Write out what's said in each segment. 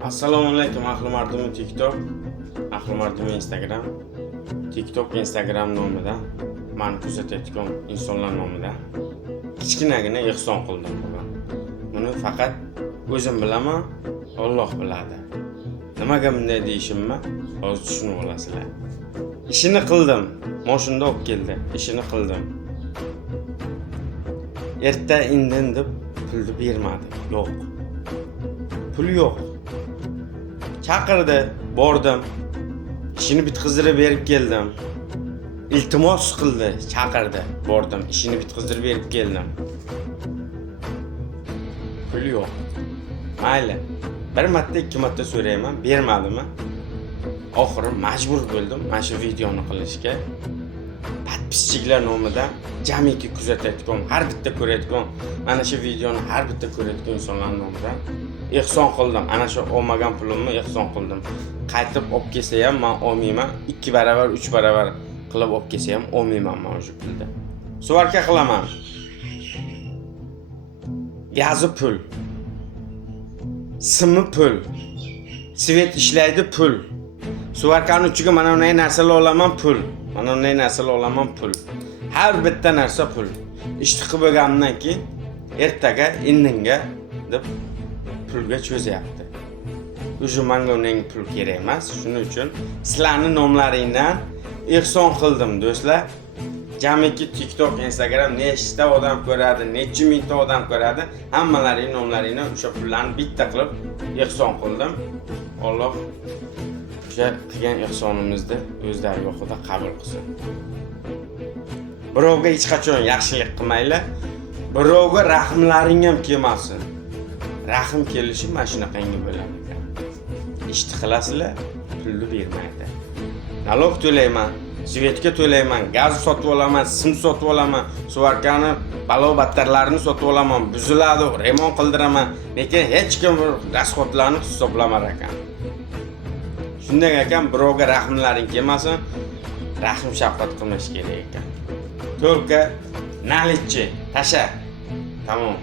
Assalomu alaykum ahli mardumi TikTok, ahli mardumi Instagram. TikTok, Instagram nomida meni kuzatayotgan insonlar nomida kichkinagina ehson qildim bugun. Buni faqat o'zim bilaman, Alloh biladi. Nimaga bunday deyishimni hozir tushunib olasizlar. Ishini qildim, mashina olib keldi, ishini qildim. Erta indin deb pulni bermadi. Yo'q. Pul yo'q. Chaqirdi, bordim. İşini bitkizdirib berib keldim. İltimos qildi, chaqirdi, bordim. İşini bitkizdirib berib keldim. Pul yo'q. Mayli. Bir marta, ikki marta so'rayman, bermadimi? Oxiri majbur bo'ldim mana shu videoni qilishga. Podpischilar nomidan jamiki kuzatayotgan, har bitta ko'rayotgan, mana shu videoni har bitta ko'rayotgan insonlar nomidan ehson qildim. Ana shu olmagan pulimni ehson qildim. Qaytib olib kelsa ham men olmayman. 2 barobar, 3 barobar qilib olib kelsa ham olmayman men shu pulni. Suvarka qilaman. Gazi pul. Simi pul. Svet ishlaydi pul. Suvarkani uchiga mana bunday narsalar olaman pul. Mana bunday narsalar olaman pul. Har bitta narsa pul. Ishni qilib bo'lgandan keyin ertaga indinga deb pulga cho'zyapti. O'sha menga uning pul kerak emas. Shuning uchun sizlarning nomlaringdan ehson qildim do'stlar. Jamiki TikTok, Instagram nechta odam ko'radi, necha mingta odam ko'radi, hammalaring nomlaringni o'sha pullarni bitta qilib ehson qildim. Alloh o'sha qilgan ehsonimizni o'z dargohida qabul qilsin. Birovga hech qachon yaxshilik qilmaylar. Birovga rahmlaring ham kelmasin. Rahim kelishi mana shunaqangi bo'lar ekan. Ishni qilasizlar, pulni bermaydi. Nalog to'layman, svetga to'layman, gaz sotib olaman, sim sotib olaman, suvarkani balo battarlarini sotib olaman, buziladi, remont qildiraman, lekin hech kim rasxodlarni hisoblamar ekan. Shunday ekan, birovga rahmlaring kelmasin, rahim shafqat qilmish kerak ekan. To'lka nalichi, tasha. Tamom.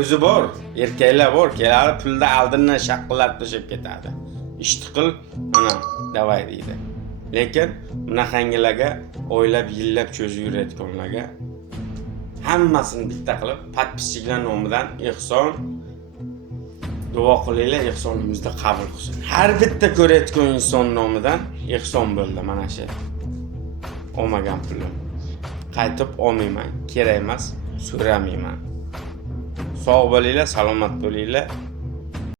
O'zi bor, erkaklar bor, keladi pulda oldindan shaqillatib tashib ketadi. Ishni qil, mana davay deydi. Lekin bunaqangilarga oylab, yillab cho'zib yurayotganlarga hammasini bitta qilib podpischilar nomidan ehson duo qilinglar, ehsonimizni qabul qilsin. Har bitta ko'rayotgan inson nomidan ehson bo'ldi mana shu. Olmagan pulim. Qaytib olmayman, kerak emas, so'ramayman. Sog' bo'linglar, salomat bo'linglar.